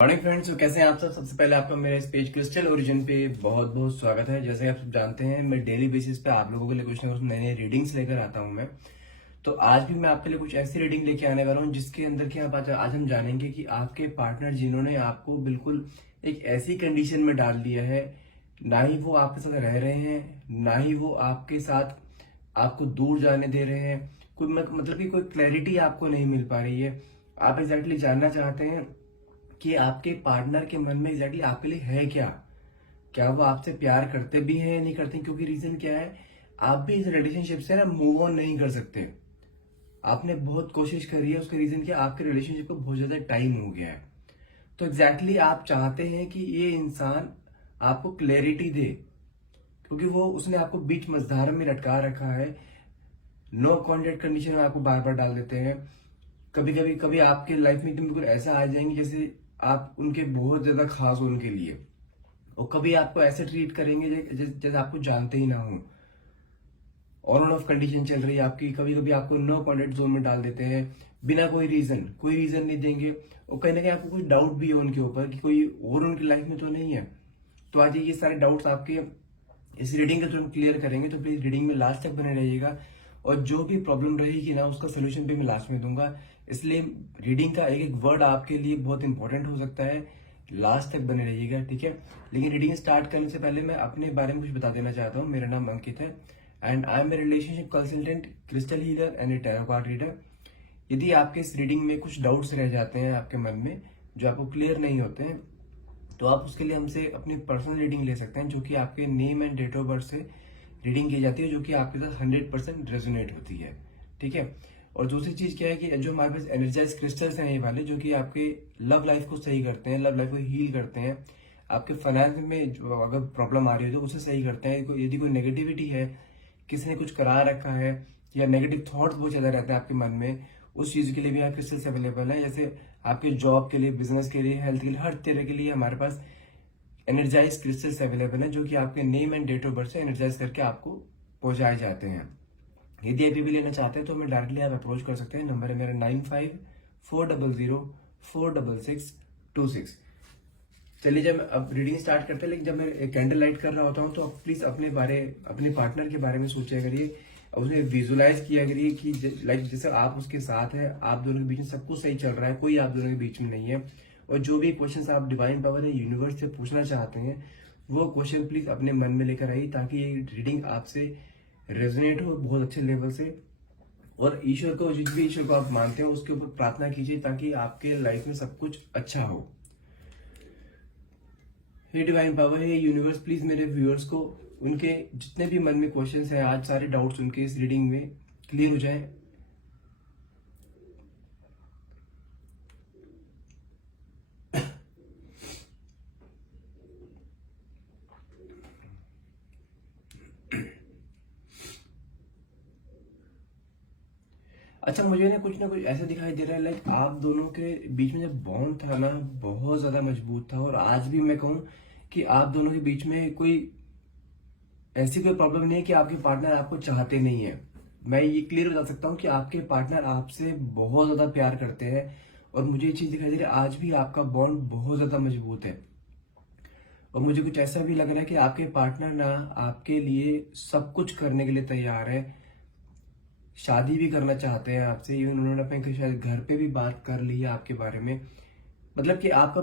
Morning friends, तो कैसे हैं आप सब। सबसे पहले आपका मेरे इस पेज क्रिस्टल ओरिजिन पे बहुत बहुत स्वागत है। जैसे आप सब जानते हैं, मैं डेली बेसिस पे आप लोगों के लिए कुछ ना कुछ नई नई रीडिंग्स लेकर आता हूं मैं। तो आज भी मैं आपके लिए कुछ ऐसी रीडिंग लेके आने वाला हूं जिसके अंदर की आप आज हम जानेंगे कि आपके पार्टनर जिन्होंने आपको बिल्कुल एक ऐसी कंडीशन में डाल दिया है, ना ही वो आपके साथ रह रहे हैं, ना ही वो आपके साथ आपको दूर जाने दे रहे हैं। कोई मतलब कि कोई क्लैरिटी आपको नहीं मिल पा रही है। आप एग्जैक्टली जानना चाहते हैं कि आपके पार्टनर के मन में एग्जैक्टली आपके लिए है क्या। क्या वो आपसे प्यार करते भी हैं या नहीं करते, क्योंकि रीजन क्या है, आप भी इस रिलेशनशिप से ना मूव ऑन नहीं कर सकते। आपने बहुत कोशिश करी है, उसका रीजन क्या, आपके रिलेशनशिप को बहुत ज्यादा टाइम हो गया है। तो एग्जैक्टली आप चाहते हैं कि ये इंसान आपको क्लैरिटी दे, क्योंकि वो उसने आपको बीच मझधार में लटका रखा है। नो कॉन्टेक्ट कंडीशन में आपको बार बार डाल देते हैं। कभी आपके लाइफ में एकदम बिल्कुल ऐसा आ जाएंगे जैसे आप उनके बहुत ज्यादा खास हो उनके लिए, और कभी आपको ऐसे ट्रीट करेंगे जैसे आपको जानते ही ना हो। ऑन एंड ऑफ कंडीशन चल रही है आपकी। कभी कभी आपको नो कॉन्टेक्ट जोन में डाल देते हैं बिना कोई रीजन नहीं देंगे, और कहीं ना कहीं आपको कुछ डाउट भी है उनके ऊपर कि कोई और उनकी लाइफ में तो नहीं है। तो आज ये सारे डाउट्स आपके इस रीडिंग के थ्रू हम क्लियर करेंगे। तो प्लीज रीडिंग में लास्ट तक बने रहिएगा, और जो भी प्रॉब्लम रहेगी ना उसका सोल्यूशन भी मैं लास्ट में दूंगा। इसलिए रीडिंग का एक एक वर्ड आपके लिए बहुत इंपॉर्टेंट हो सकता है। लास्ट तक बने रहिएगा, ठीक है। लेकिन रीडिंग स्टार्ट करने से पहले मैं अपने बारे में कुछ बता देना चाहता हूँ। मेरा नाम अंकित है and I am a relationship consultant, crystal healer and a tarot card reader. यदि आपके इस रीडिंग में कुछ डाउट्स रह जाते हैं आपके मन में, जो आपको क्लियर नहीं होते हैं, तो आप उसके लिए हमसे अपनी पर्सनल रीडिंग ले सकते हैं, जो कि आपके name and date of birth से रीडिंग की जाती है, जो कि आपके साथ 100% रेजोनेट होती है, ठीक है। और दूसरी चीज क्या है कि जो हमारे पास एनर्जाइज क्रिस्टल्स हैं ये वाले, जो कि आपके लव लाइफ को सही करते हैं, लव लाइफ को हील करते हैं। आपके फाइनेंस में जो अगर प्रॉब्लम आ रही है तो उसे सही करते हैं। यदि कोई नेगेटिविटी है, किसी ने कुछ करा रखा है, या नेगेटिव थॉट्स बहुत ज्यादा रहते हैं आपके मन में, उस चीज के लिए भी यहाँ क्रिस्टल्स अवेलेबल है। जैसे आपके जॉब के लिए, बिजनेस के लिए, हेल्थ के लिए, हर तरह के लिए हमारे पास एनर्जाइज क्रिस्टल्स अवेलेबल है, जो कि आपके name and date of birth से एनर्जाइज करके आपको पहुंचाए जाते हैं। यदि अभी भी लेना चाहते हैं तो हमें डायरेक्टली आप अप्रोच कर सकते हैं। नंबर है मेरा 9540046626। चलिए, जब अब रीडिंग स्टार्ट करते हैं, लेकिन जब मैं कैंडल लाइट कर रहा होता हूँ तो आप प्लीज अपने पार्टनर के बारे में सोचा करिए, और उसे विजुलाइज किया करिए कि लाइक जैसे आप उसके साथ है, आप दोनों के बीच में सब कुछ सही चल रहा है, कोई आप दोनों के बीच में नहीं है। और जो भी क्वेश्चंस आप डिवाइन पावर या यूनिवर्स से पूछना चाहते हैं, वो क्वेश्चन प्लीज अपने मन में लेकर आइए, ताकि ये रीडिंग आपसे रेजोनेट हो बहुत अच्छे लेवल से। और ईश्वर को, जिस भी ईश्वर को आप मानते हो, उसके ऊपर प्रार्थना कीजिए ताकि आपके लाइफ में सब कुछ अच्छा हो। हे डिवाइन पावर, हे यूनिवर्स, प्लीज मेरे व्यूअर्स को उनके जितने भी मन में क्वेश्चंस हैं, आज सारे डाउट्स उनके इस रीडिंग में क्लियर हो जाएं। अच्छा, मुझे ना कुछ ऐसा दिखाई दे रहा है, लाइक आप दोनों के बीच में जो बॉन्ड था ना, बहुत ज्यादा मजबूत था। और आज भी मैं कहूँ कि आप दोनों के बीच में ऐसी कोई प्रॉब्लम नहीं है कि आपके पार्टनर आपको चाहते नहीं है। मैं ये क्लियर हो जा सकता हूँ कि आपके पार्टनर आपसे बहुत ज्यादा प्यार करते हैं। और मुझे ये चीज दिखाई दे रही है, आज भी आपका बॉन्ड बहुत ज्यादा मजबूत है। और मुझे कुछ ऐसा भी लग रहा है कि आपके पार्टनर ना आपके लिए सब कुछ करने के लिए तैयार है। शादी भी करना चाहते हैं आपसे। इवन उन्होंने अपने शायद घर पे भी बात कर ली है आपके बारे में। मतलब कि आपका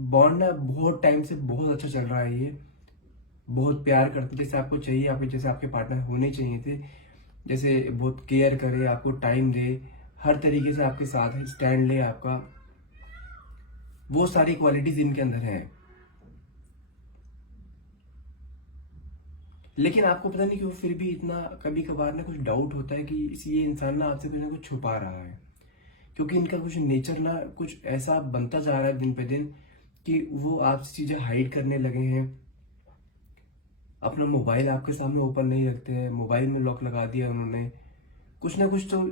बॉन्ड ना बहुत टाइम से बहुत अच्छा चल रहा है। ये बहुत प्यार करते, जैसे आपको चाहिए, आपके जैसे आपके पार्टनर होने चाहिए थे। जैसे बहुत केयर करे, आपको टाइम दे, हर तरीके से आपके साथ स्टैंड ले आपका, वो सारी क्वालिटीज इनके अंदर है। लेकिन आपको पता नहीं क्यों फिर भी इतना कभी कभार ना कुछ डाउट होता है कि ये इंसान ना आपसे कुछ ना कुछ छुपा रहा है। क्योंकि इनका कुछ नेचर ना कुछ ऐसा बनता जा रहा है दिन पे दिन, कि वो आपसे चीजें हाइड करने लगे हैं। अपना मोबाइल आपके सामने ओपन नहीं रखते हैं, मोबाइल में लॉक लगा दिया उन्होंने। कुछ ना कुछ तो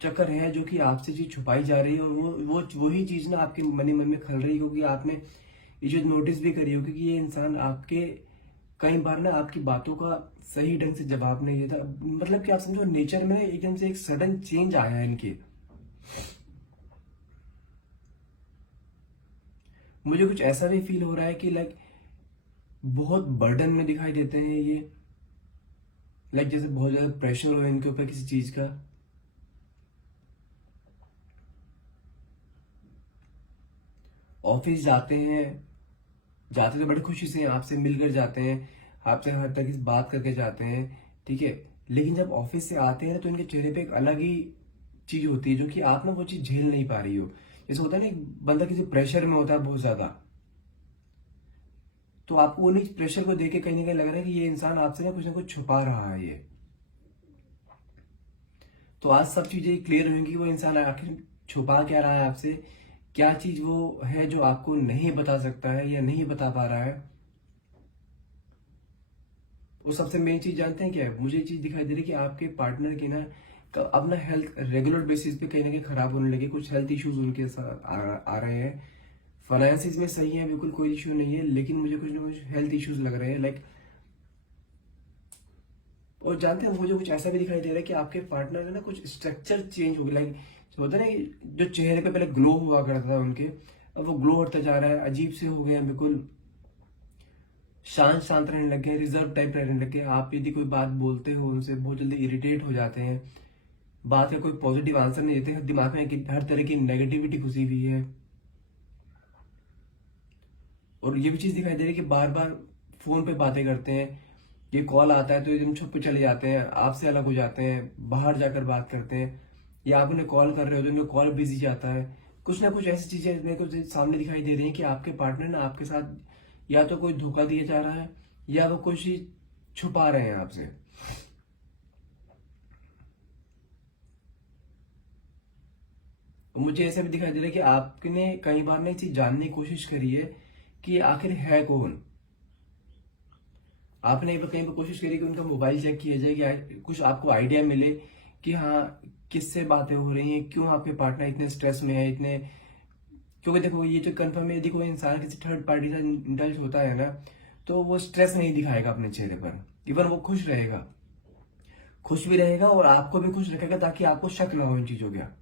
चक्कर है जो कि आपसे चीज छुपाई जा रही है, और वो वही चीज ना आपके मन ही मन में खल रही है। क्योंकि आपने ये चीज नोटिस भी करी होगी कि ये इंसान आपके कई बार ना आपकी बातों का सही ढंग से जवाब नहीं देता। मतलब कि आप समझो, नेचर में एकदम से एक सडन चेंज आया है इनके। मुझे कुछ ऐसा भी फील हो रहा है कि लाइक बहुत बर्डन में दिखाई देते हैं ये, लाइक जैसे बहुत ज्यादा प्रेशर हो इनके ऊपर किसी चीज का। ऑफिस जाते हैं, जाते तो बड़ी खुशी से हैं, आपसे मिलकर जाते हैं, आपसे हर तरह की बात करके जाते हैं, ठीक है। लेकिन जब ऑफिस से आते हैं तो इनके चेहरे पे एक अलग ही चीज होती है, जो कि आप ना वो चीज झेल नहीं पा रही हो। जैसे होता है ना, एक बंदा किसी प्रेशर में होता है बहुत ज्यादा, तो आपको उन्हीं प्रेशर को देख के कहीं ना कहीं लग रहा है कि ये इंसान आपसे ना कुछ छुपा रहा है ये। तो आज सब चीजें क्लियर होंगी कि वो इंसान आखिर छुपा क्या रहा है आपसे, क्या चीज वो है जो आपको नहीं बता सकता है या नहीं बता पा रहा है। और सबसे मेन चीज जानते हैं क्या है, मुझे ये चीज दिखाई दे रही है कि आपके पार्टनर की ना अपना हेल्थ रेगुलर बेसिस पे कहीं ना कहीं खराब होने लगे, कुछ हेल्थ इश्यूज उनके साथ आ रहे हैं। फाइनेंसिस में सही है, बिल्कुल कोई इश्यू नहीं है, लेकिन मुझे कुछ ना कुछ हेल्थ इश्यूज लग रहे हैं लाइक। और जानते हैं मुझे कुछ ऐसा भी दिखाई दे रहा है कि आपके पार्टनर का ना कुछ स्ट्रक्चर चेंज हो गया, लाइक होता है ना कि जो चेहरे पे पहले ग्लो हुआ करता था उनके, अब वो ग्लो हटता जा रहा है, अजीब से हो गए हैं, बिल्कुल शांत शांत रहने लगे हैं, रिजर्व टाइप रहने लगे हैं। आप यदि कोई बात बोलते हो उनसे बहुत जल्दी इरिटेट हो जाते हैं, बात का कोई पॉजिटिव आंसर नहीं देते हैं, दिमाग में हर तरह की नेगेटिविटी घुसी हुई है। और ये भी चीज दिखाई दे रही है कि बार बार फोन पे बातें करते हैं, ये कॉल आता है तो एकदम छुप पे चले जाते हैं, आपसे अलग हो जाते हैं, बाहर जाकर बात करते हैं, या आप उन्हें कॉल कर रहे हो तो उन्हें कॉल बिजी जाता है। कुछ ना कुछ ऐसी चीजें मेरे को सामने दिखाई दे रही है कि आपके पार्टनर ना आपके साथ या तो कोई धोखा दिया जा रहा है, या वो कोई चीज छुपा रहे हैं आपसे। और मुझे ऐसा भी दिखाई दे रहा है कि आपने कई बार ना ये चीज जानने की कोशिश करी है कि आखिर है कौन। आपने एक बार कहीं पर कोशिश करी कि उनका मोबाइल चेक किया जाए कि कुछ आपको आइडिया मिले कि हाँ किससे बातें हो रही हैं, क्यों आपके पार्टनर इतने स्ट्रेस में है, इतने। क्योंकि देखो ये जो कंफर्म है, यदि कोई इंसान किसी थर्ड पार्टी से इंडल्ज होता है ना, तो वो स्ट्रेस नहीं दिखाएगा अपने चेहरे पर, इवन वो खुश रहेगा, खुश भी रहेगा और आपको भी खुश रखेगा, ताकि आपको शक ना हो इन चीजों का।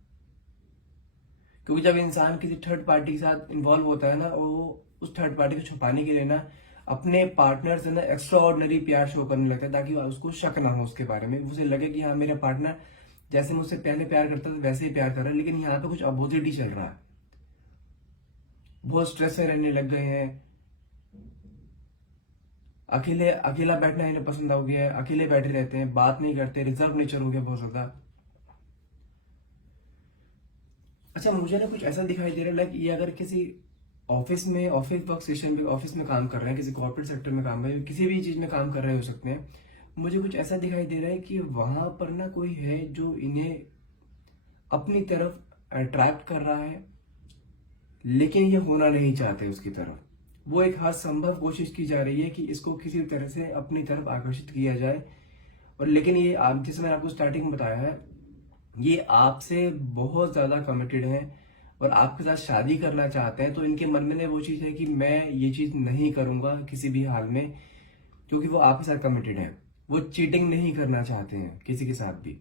क्योंकि जब इंसान किसी थर्ड पार्टी के साथ इन्वॉल्व होता है ना, और वो उस थर्ड पार्टी को छुपाने के लिए ना अपने पार्टनर से ना एक्स्ट्रा ऑर्डिनरी प्यार शो करने लगता है, ताकि उसको शक ना हो उसके बारे में, उसे लगे कि हाँ मेरा पार्टनर जैसे मुझसे पहले प्यार करता था वैसे ही प्यार कर रहा है, लेकिन यहाँ पे कुछ अपोजिट ही चल रहा है। बहुत स्ट्रेस में रहने लग गए हैं, अकेला बैठना इन्हें पसंद हो गया है, अकेले बैठे रहते हैं, बात नहीं करते, रिजर्व नेचर हो गया बहुत ज्यादा। अच्छा मुझे ना कुछ ऐसा दिखाई दे रहा है लाइक ये अगर किसी ऑफिस में, ऑफिस वर्क स्टेशन पे ऑफिस में काम कर रहे हैं, किसी कॉर्पोरेट सेक्टर में काम कर रहे हैं, किसी भी चीज में काम कर रहे हो सकते हैं, मुझे कुछ ऐसा दिखाई दे रहा है कि वहां पर ना कोई है जो इन्हें अपनी तरफ अट्रैक्ट कर रहा है, लेकिन ये होना नहीं चाहते उसकी तरफ। वो एक हर संभव कोशिश की जा रही है कि इसको किसी तरह से अपनी तरफ आकर्षित किया जाए। और लेकिन ये आप, जैसे मैंने आपको स्टार्टिंग में बताया है, ये आपसे बहुत ज्यादा कमिटेड हैं और आपके साथ शादी करना चाहते हैं। तो इनके मन में ना वो चीज है कि मैं ये चीज नहीं करूंगा किसी भी हाल में, क्योंकि वो आपके साथ कमिटेड है, वो चीटिंग नहीं करना चाहते हैं किसी के साथ भी।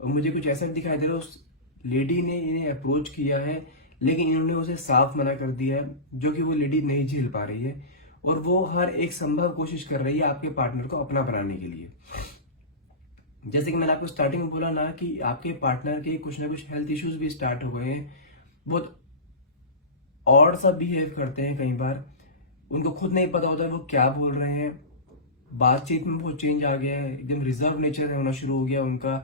और मुझे कुछ ऐसा दिखाई दे रहा है, उस लेडी ने इन्हें अप्रोच किया है, लेकिन इन्होंने उसे साफ मना कर दिया है, जो कि वो लेडी नहीं झेल पा रही है, और वो हर एक संभव कोशिश कर रही है आपके पार्टनर को अपना बनाने के लिए। जैसे कि मैंने आपको स्टार्टिंग में बोला ना कि आपके पार्टनर के कुछ ना कुछ हेल्थ इश्यूज भी स्टार्ट हो गए हैं, बहुत और सा बिहेव करते हैं कई बार, उनको खुद नहीं पता होता है वो क्या बोल रहे हैं, बातचीत में बहुत चेंज आ गया है, एकदम रिजर्व नेचर होना शुरू हो गया उनका।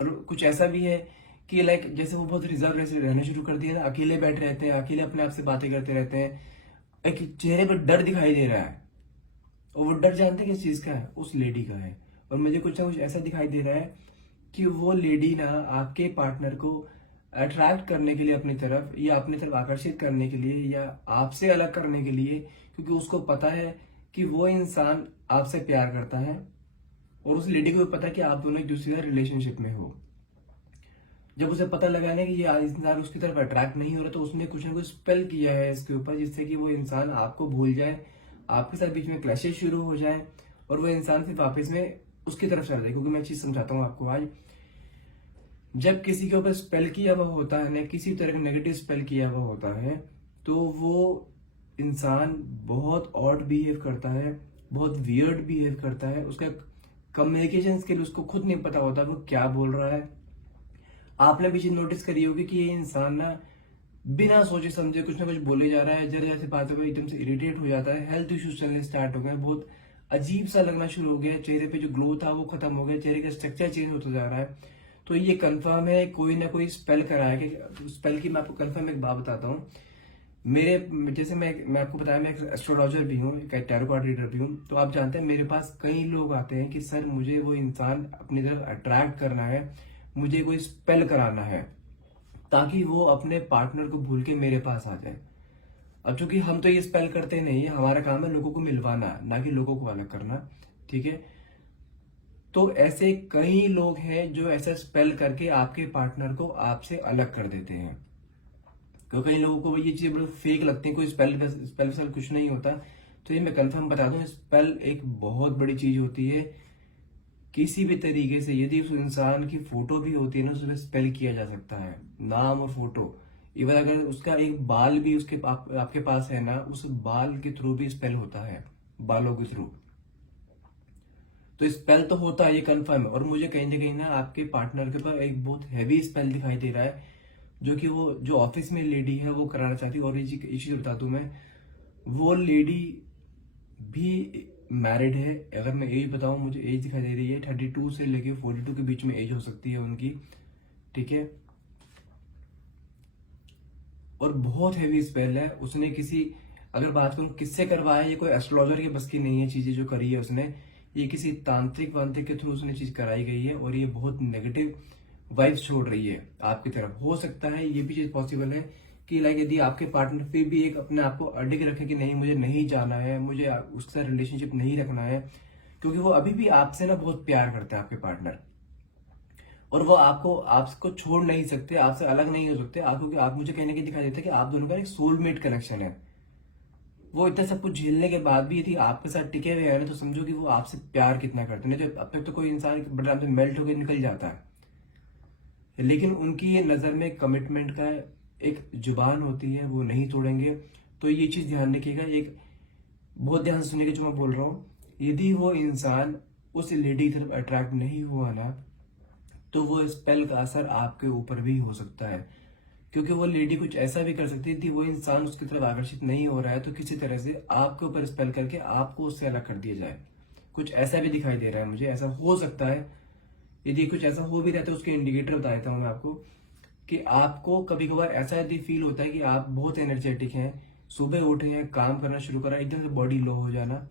और कुछ ऐसा भी है कि लाइक जैसे वो बहुत रिजर्व रहना शुरू कर दिया ना, अकेले बैठे रहते हैं, अकेले अपने आप से बातें करते रहते हैं, एक चेहरे पर डर दिखाई दे रहा है, और वो डर जानते हैं किस चीज का है, उस लेडी का है। और मुझे कुछ ना कुछ ऐसा दिखाई दे रहा है कि वो लेडी ना आपके पार्टनर को अट्रैक्ट करने के लिए अपनी तरफ, या अपनी तरफ आकर्षित करने के लिए, या आपसे अलग करने के लिए, क्योंकि उसको पता है कि वो इंसान आपसे प्यार करता है, और उस लेडी को भी पता है कि आप दोनों एक दूसरे से रिलेशनशिप में हो। जब उसे पता लगा ना कि ये इंसान उसकी तरफ अट्रैक्ट नहीं हो रहा, तो उसने कुछ ना कुछ स्पेल किया है इसके ऊपर, जिससे कि वो इंसान आपको भूल जाए, आपके साथ बीच में क्लैशेस शुरू हो जाए, और वो इंसान फिर वापस में उसकी तरफ चला जाए। क्योंकि मैं चीज समझाता हूँ आपको आज, जब किसी के ऊपर स्पेल किया हुआ होता है ना, किसी तरह का नेगेटिव स्पेल किया हुआ होता है, तो वो इंसान बहुत ऑड बिहेव करता है, बहुत वियर्ड बिहेव करता है। उसका कम्युनिकेशन स्किल उसको खुद नहीं पता होता वो क्या बोल रहा है। आपने भी चीज नोटिस करी होगी कि ये इंसान ना बिना सोचे समझे कुछ ना कुछ बोले जा रहा है, जरा जैसे बातों पर एकदम से इरिटेट हो जाता है, हेल्थ इश्यूज चलने स्टार्ट हो गए, बहुत अजीब सा लगना शुरू हो गया, चेहरे पे जो ग्लो था वो खत्म हो गया, चेहरे का स्ट्रक्चर चेंज होता जा रहा है। तो ये कंफर्म है कोई ना कोई स्पेल कराया कि स्पेल की मैं आपको कंफर्म एक बात बताता हूँ। मेरे जैसे मैं आपको बताया मैं एक एस्ट्रोलॉजर भी हूँ, एक टैरो कार्ड रीडर भी हूँ। तो आप जानते हैं मेरे पास कई लोग आते हैं कि सर मुझे वो इंसान अपनी तरफ अट्रैक्ट करना है, मुझे कोई स्पेल कराना है ताकि वो अपने पार्टनर को भूल के मेरे पास आ जाए। अब चूंकि हम तो ये स्पेल करते नहीं है, हमारा काम है लोगों को मिलवाना, ना कि लोगों को अलग करना। ठीक है, तो ऐसे कई लोग हैं जो ऐसा स्पेल करके आपके पार्टनर को आपसे अलग कर देते हैं। क्योंकि कई लोगों को ये चीजें बड़ी फेक लगती है, कोई स्पेल स्पेल कुछ नहीं होता। तो ये मैं कंफर्म बता दूं, स्पेल एक बहुत बड़ी चीज होती है। किसी भी तरीके से यदि उस इंसान की फोटो भी होती है ना, उसमें स्पेल किया जा सकता है, नाम और फोटो। इवन अगर उसका एक बाल भी आपके पास है ना, उस बाल के थ्रू भी स्पेल होता है, बालों के थ्रू। तो स्पेल तो होता है, ये कंफर्म है। और मुझे कहीं ना कहीं ना आपके पार्टनर के ऊपर एक बहुत हैवी स्पेल दिखाई दे रहा है, जो कि वो जो ऑफिस में लेडी है वो कराना चाहती है। और ये चीज बता दूं मैं, वो लेडी भी मैरिड है। अगर मैं एज बताऊं, मुझे एज दिखाई दे रही है 32 से लेके 42 के बीच में एज हो सकती है उनकी। ठीक है, और बहुत हैवी स्पेल है। उसने किसी, अगर बात करूं किससे करवाया, ये कोई एस्ट्रोलॉजर के बस की नहीं है चीजें जो करी है उसने, ये किसी तांत्रिक वांत्रिक के थ्रू उसने चीज कराई गई है। और ये बहुत नेगेटिव वाइब्स छोड़ रही है आपकी तरफ। हो सकता है ये भी चीज पॉसिबल है कि लाइक यदि आपके पार्टनर फिर भी एक अपने आप को अडिग रखे कि नहीं मुझे नहीं जाना है, मुझे उसके साथ रिलेशनशिप नहीं रखना है, क्योंकि वो अभी भी आपसे ना बहुत प्यार करता है आपके पार्टनर। और वो आपको छोड़ नहीं सकते, आपसे अलग नहीं हो सकते आप, क्योंकि आप मुझे कहने की दिखाई देते हैं कि आप दोनों का एक सोलमेट कनेक्शन है। वो इतना सब कुछ झेलने के बाद भी यदि आपके साथ टिके हुए हैं ना, तो समझो कि वो आपसे प्यार कितना करते हैं। नहीं तो अब तक तो कोई इंसान बड़े आराम से मेल्ट होकर निकल जाता है, लेकिन उनकी ये नजर में कमिटमेंट का एक जुबान होती है, वो नहीं तोड़ेंगे। तो ये चीज ध्यान रखिएगा, एक बहुत ध्यान से सुनिएगा जो मैं बोल रहा हूँ। यदि वो इंसान उस लेडी की तरफ अट्रैक्ट नहीं हुआ ना, तो वो स्पेल का असर आपके ऊपर भी हो सकता है। क्योंकि वो लेडी कुछ ऐसा भी कर सकती थी, वो इंसान उसकी तरफ आकर्षित नहीं हो रहा है तो किसी तरह से आपके ऊपर स्पेल करके आपको उससे अलग कर दिया जाए। कुछ ऐसा भी दिखाई दे रहा है मुझे, ऐसा हो सकता है। यदि कुछ ऐसा हो भी रहता है, उसके इंडिकेटर बता देता हूँ मैं आपको। कि आपको कभी कभार ऐसा यदि फील होता है कि आप बहुत एनर्जेटिक हैं, सुबह उठे हैं, काम करना शुरू करा, एकदम से बॉडी लो हो जाना,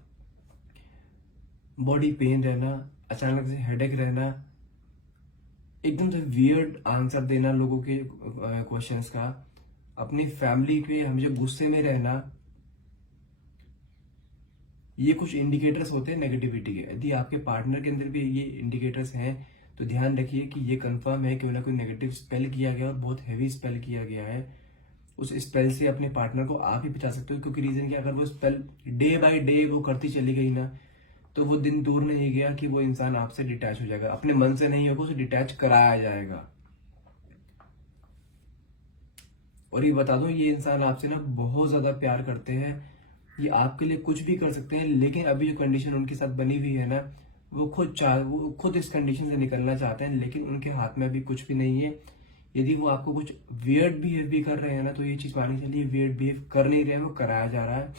बॉडी पेन रहना, अचानक से हेडेक रहना, एकदम से वियर्ड आंसर देना लोगों के क्वेश्चंस का, अपनी फैमिली पे हमेशा गुस्से में रहना, ये कुछ इंडिकेटर्स होते हैं नेगेटिविटी के। यदि आपके पार्टनर के अंदर भी ये इंडिकेटर्स हैं तो ध्यान रखिए कि ये कंफर्म है कि ना कोई नेगेटिव स्पेल किया गया और बहुत हैवी स्पेल किया गया है। उस स्पेल से अपने पार्टनर को आप ही बचा सकते हो, क्योंकि रीजन क्या, अगर वो स्पेल डे बाय डे वो करती चली गई ना, तो वो दिन दूर नहीं गया कि वो इंसान आपसे डिटैच हो जाएगा, अपने मन से नहीं होगा, उसे डिटैच कराया जाएगा। और ये बता दूं, ये इंसान आपसे ना बहुत ज्यादा प्यार करते हैं, ये आपके लिए कुछ भी कर सकते हैं। लेकिन अभी जो कंडीशन उनके साथ बनी हुई है ना, वो खुद इस कंडीशन से निकलना चाहते हैं, लेकिन उनके हाथ में अभी कुछ भी नहीं है। यदि वो आपको कुछ वियर्ड बिहेव भी कर रहे हैं ना, तो ये चीज माननी चाहिए, वियर्ड बिहेव कर नहीं रहे हैं, वो कराया जा रहा है।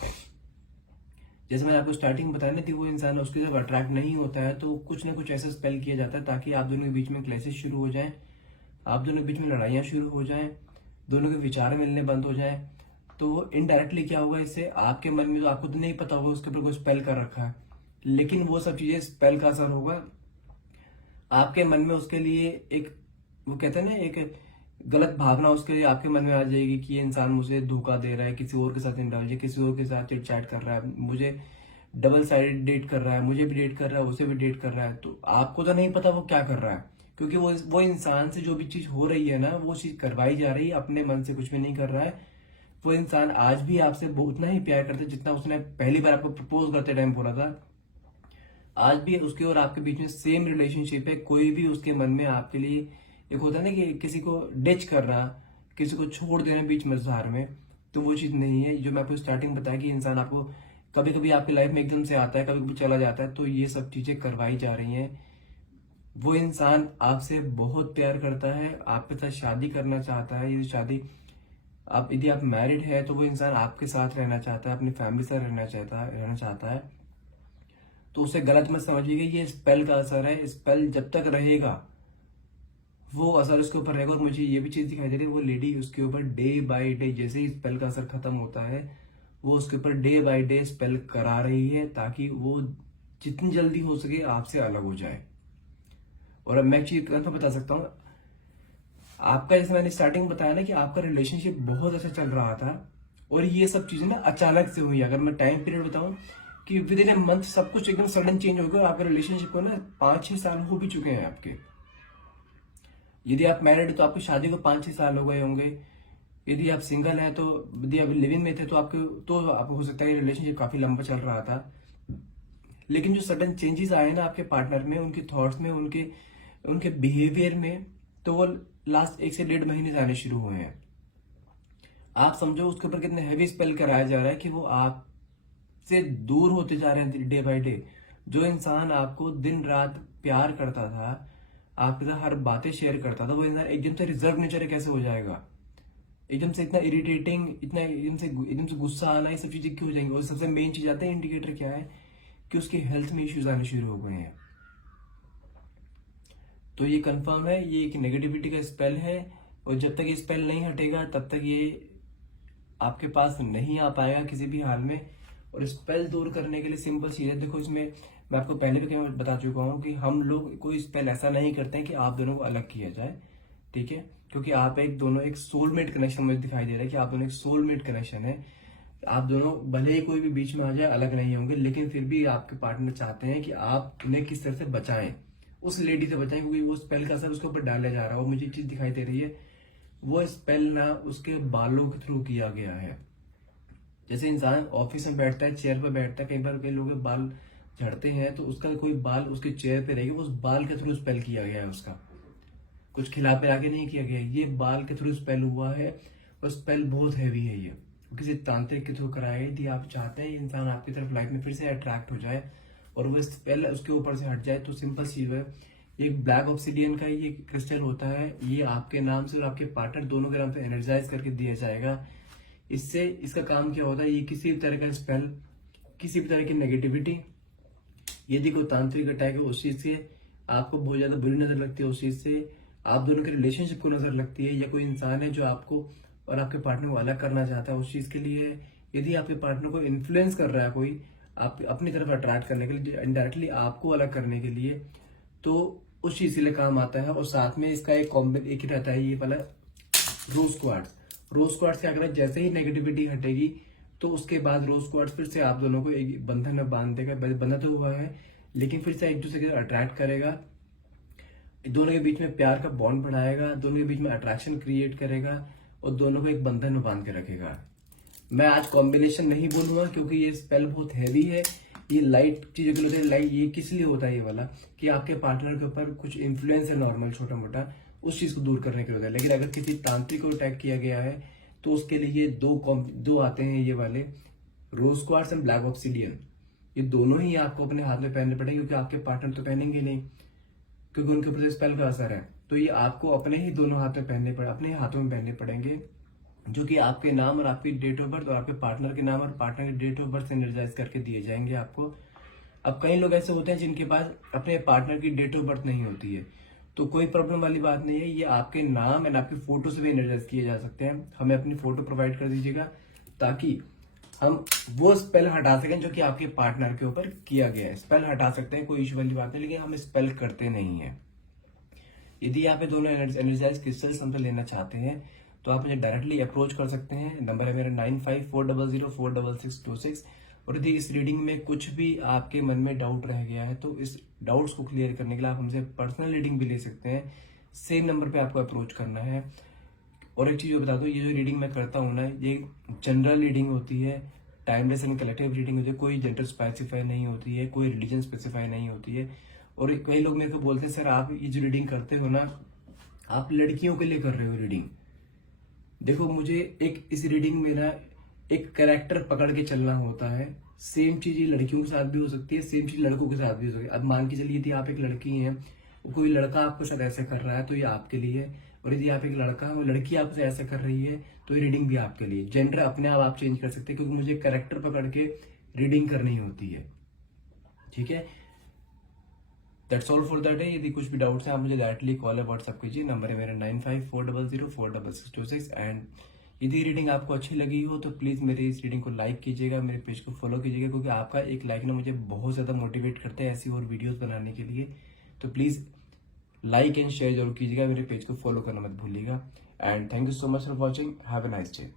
जैसे मैंने आपको स्टार्टिंग में बताया ना कि वो इंसान उसके जब अट्रैक्ट नहीं होता है तो कुछ ना कुछ ऐसा स्पेल किया जाता है ताकि आप दोनों के बीच में क्लेशेस शुरू हो जाएं, आप दोनों के बीच में लड़ाइयाँ शुरू हो जाएं, दोनों के विचार मिलने बंद हो जाए। तो इनडायरेक्टली क्या होगा, इससे आपके मन में तो आपको तो नहीं पता होगा उसके ऊपर कोई स्पेल कर रखा है, लेकिन वो सब चीजें स्पेल का असर होगा आपके मन में। उसके लिए एक, वो कहते हैं ना, एक गलत भावना उसके लिए आपके मन में आ जाएगी कि ये इंसान मुझे धोखा दे रहा है, किसी और के साथ इंडल्ज है, किसी और के साथ चिट चैट कर रहा है, मुझे डबल साइडेड डेट कर रहा है, मुझे भी डेट कर रहा है, उसे भी डेट कर रहा है। तो आपको तो नहीं पता वो क्या कर रहा है, क्योंकि वो इंसान से जो भी चीज हो रही है ना, वो चीज करवाई जा रही है, अपने मन से कुछ भी नहीं कर रहा है। वो इंसान आज भी आपसे उतना ही प्यार करता है जितना उसने पहली बार आपको प्रपोज करते टाइम बोला था। आज भी उसके और आपके बीच में सेम रिलेशनशिप है, कोई भी उसके मन में आपके लिए एक होता है ना कि किसी को डिच करना, किसी को छोड़ देना बीच मझधार में, तो वो चीज नहीं है। जो मैं आपको स्टार्टिंग बताया कि इंसान आपको कभी कभी आपकी लाइफ में एकदम से आता है, कभी कभी चला जाता है, तो ये सब चीजें करवाई जा रही हैं। वो इंसान आपसे बहुत प्यार करता है, आपके साथ शादी करना चाहता है। ये शादी, आप यदि आप मैरिड है तो वो इंसान आपके साथ रहना चाहता है, अपनी फैमिली से रहना चाहता है। तो उसे गलत मत समझिएगा, ये स्पेल का असर है। स्पेल जब तक रहेगा वो असर उसके ऊपर रहेगा। और मुझे ये भी चीज दिखाई दे रही है, वो लेडी उसके ऊपर डे बाय डे, जैसे ही स्पेल का असर खत्म होता है, वो उसके ऊपर डे बाय डे स्पेल करा रही है, ताकि वो जितनी जल्दी हो सके आपसे अलग हो जाए। और अब मैं एक चीज तो बता सकता हूँ, आपका जैसे मैंने स्टार्टिंग में बताया ना कि आपका रिलेशनशिप बहुत अच्छा चल रहा था, और ये सब चीजें ना अचानक से हुई। अगर मैं टाइम पीरियड बताऊं कि विद इन ए मंथ सब कुछ एकदम सडन चेंज हो गया, और आपके रिलेशनशिप को ना 5-6 साल हो भी चुके हैं आपके। यदि आप मैरिड तो आपकी शादी को 5-6 साल हो गए होंगे। यदि आप सिंगल हैं तो, यदि आप लिविंग में थे तो आपको हो सकता है रिलेशनशिप काफी लंबा चल रहा था। लेकिन जो सडन चेंजेस आए ना आपके पार्टनर में, उनके थॉट्स में, उनके उनके बिहेवियर में, तो वो लास्ट 1 से 1.5 महीने से आने शुरू हुए हैं। आप समझो उसके ऊपर कितने हैवी स्पेल कराया जा रहा है कि वो आपसे दूर होते जा रहे हैं डे बाय डे। जो इंसान आपको दिन रात प्यार करता था, आपके साथ हर बातें शेयर करता था, वो इंसान एकदम से रिजर्व नेचर कैसे हो जाएगा? एकदम से इतना इरिटेटिंग, इतना एकदम से गुस्सा आना, ये सब चीजें क्यों हो जाएंगी? और सबसे मेन चीज आता है, इंडिकेटर क्या है कि उसके हेल्थ में इश्यूज आने शुरू हो गए हैं। तो ये कंफर्म है, ये एक नेगेटिविटी का स्पेल है। और जब तक ये स्पेल नहीं हटेगा तब तक ये आपके पास नहीं आ पाएगा किसी भी हाल में। और स्पेल दूर करने के लिए सिंपल चीज है, देखो इसमें मैं आपको पहले भी कहीं बता चुका हूँ कि हम लोग कोई स्पेल ऐसा नहीं करते हैं कि आप दोनों को अलग किया जाए, ठीक है? क्योंकि आप दोनों एक सोलमेट कनेक्शन मुझे दिखाई दे रहा है कि आप दोनों एक सोलमेट कनेक्शन है। आप दोनों भले ही कोई भी बीच में आ जाए अलग नहीं होंगे, लेकिन फिर भी आपके पार्टनर चाहते हैं कि आप उन्हें किस तरह से बचाएं, उस लेडी से बचाएं, क्योंकि वो स्पेल का असर उसके ऊपर डाला जा रहा है। और मुझे चीज दिखाई दे रही है, वो स्पेल ना उसके बालों के थ्रू किया गया है। जैसे इंसान ऑफिस में बैठता है, चेयर पर बैठता है, कई बार कई लोगों के बाल झड़ते हैं, तो उसका कोई बाल उसके चेयर पे रहेगा, उस बाल के थ्रू स्पेल किया गया है उसका। कुछ खिला पिला के नहीं किया गया, ये बाल के थ्रू स्पेल हुआ है। और स्पेल बहुत हैवी है, ये किसी तांत्रिक के थ्रू कराया। यदि आप चाहते हैं ये इंसान आपकी तरफ लाइफ में फिर से अट्रैक्ट हो जाए और वो स्पेल उसके ऊपर से हट जाए, तो सिंपल चीज है, एक ब्लैक ऑब्सिडियन का ये क्रिस्टल होता है, ये आपके नाम से और आपके पार्टनर दोनों के नाम से एनर्जाइज करके दिया जाएगा। इससे इसका काम क्या होता है, ये किसी भी तरह का स्पेल, किसी भी तरह की नेगेटिविटी, यदि कोई तांत्रिक अटैक है उस चीज से आपको बहुत ज्यादा बुरी नजर लगती है, उस चीज से आप दोनों के रिलेशनशिप को नजर लगती है, या कोई इंसान है जो आपको और आपके पार्टनर को अलग करना चाहता है, उस चीज के लिए यदि आपके पार्टनर को इन्फ्लुएंस कर रहा है कोई आप अपनी तरफ अट्रैक्ट करने के लिए, इनडायरेक्टली आपको अलग करने के लिए, तो उस चीज के लिए काम आता है। और साथ में इसका एक ही रहता है, ये वाला रोज क्वार्ट्ज। रोज क्वार्ट्ज क्या करें, जैसे ही नेगेटिविटी हटेगी तो उसके बाद रोज क्वार्ट्ज फिर से आप दोनों को एक बंधन में बांध देगा। बंधा तो हुआ है, लेकिन फिर से एक दूसरे के अट्रैक्ट करेगा, दोनों के बीच में प्यार का बॉन्ड बढ़ाएगा, दोनों के बीच में अट्रैक्शन क्रिएट करेगा और दोनों को एक बंधन में बांध के रखेगा। मैं आज कॉम्बिनेशन नहीं बोलूंगा क्योंकि ये स्पेल बहुत हैवी है। ये लाइट चीजों के लिए होता है। लाइट ये किस लिए होता है, ये वाला कि आपके पार्टनर के ऊपर कुछ इन्फ्लुएंस है नॉर्मल छोटा मोटा, उस चीज को दूर करने के लिए होता है। लेकिन अगर किसी तांत्रिक को अटैक किया गया है तो उसके लिए ये दो आते हैं, ये वाले रोज क्वार्ट्ज एंड ब्लैक ऑब्सिडियन। ये दोनों ही आपको अपने हाथ में पहनने पड़ेंगे, क्योंकि आपके पार्टनर तो पहनेंगे नहीं, क्योंकि उनके ऊपर स्पेल का असर है। तो ये आपको अपने ही दोनों हाथ में अपने हाथों में पहनने पड़ेंगे, जो कि आपके नाम और आपकी डेट ऑफ बर्थ और आपके पार्टनर के नाम और पार्टनर की डेट ऑफ बर्थ से एनर्जाइज करके दिए जाएंगे आपको। अब कई लोग ऐसे होते हैं जिनके पास अपने पार्टनर की डेट ऑफ बर्थ नहीं होती है, तो कोई प्रॉब्लम वाली बात नहीं है, ये आपके नाम एंड आपकी फोटो से भी एनर्जाइज किए जा सकते हैं। हमें अपनी फोटो प्रोवाइड कर दीजिएगा ताकि हम वो स्पेल हटा सकें जो कि आपके पार्टनर के ऊपर किया गया है। स्पेल हटा सकते हैं, कोई इशू वाली बात नहीं, लेकिन हम स्पेल करते नहीं है। यदि आप ये दोनों एनर्जाइज क्रिस्टल्स हमसे लेना चाहते हैं तो आप मुझे डायरेक्टली अप्रोच कर सकते हैं। नंबर है मेरा 9540046626। और यदि इस रीडिंग में कुछ भी आपके मन में डाउट रह गया है तो इस डाउट्स को क्लियर करने के लिए आप हमसे पर्सनल रीडिंग भी ले सकते हैं। सेम नंबर पे आपको अप्रोच करना है। और एक चीज बता दो, ये जो रीडिंग मैं करता हूँ ना, ये जनरल रीडिंग होती है, टाइमलेस एंड कलेक्टिव रीडिंग होती है, कोई जेंडर स्पेसिफाई नहीं होती है, कोई रिलीजन स्पेसिफाई नहीं होती है। और कई लोग मेरे को बोलते हैं सर आप ये जो रीडिंग करते हो ना, आप लड़कियों के लिए कर रहे हो रीडिंग। देखो मुझे एक इस रीडिंग में ना एक कैरेक्टर पकड़ के चलना होता है। सेम चीज ये लड़कियों के साथ भी हो सकती है, सेम चीज लड़कों के साथ भी हो सकती है। अब मान के चलिए यदि आप एक लड़की हैं, कोई लड़का आपके साथ ऐसा कर रहा है तो ये आपके लिए है, और यदि आप एक लड़का हो, लड़की आपसे ऐसा कर रही है तो ये रीडिंग भी आपके लिए। जेंडर अपने आप चेंज कर सकते हैं, क्योंकि मुझे कैरेक्टर पकड़ के रीडिंग करनी होती है। ठीक है, that's all for that day. यदि कुछ भी डाउट्स है आप मुझे डायरेक्टली कॉल या व्हाट्सअप कीजिए। नंबर है मेरा 9540046626। एंड यदि रीडिंग आपको अच्छी लगी हो तो प्लीज़ मेरी इस रीडिंग को लाइक कीजिएगा, मेरे पेज को फॉलो कीजिएगा, क्योंकि आपका एक लाइक ना मुझे बहुत ज़्यादा मोटिवेट करते हैं ऐसी और वीडियोस बनाने के लिए। तो प्लीज़ लाइक एंड शेयर जरूर कीजिएगा, मेरे पेज को फॉलो करना मत भूलिएगा। And thank you so much for watching. Have a nice day.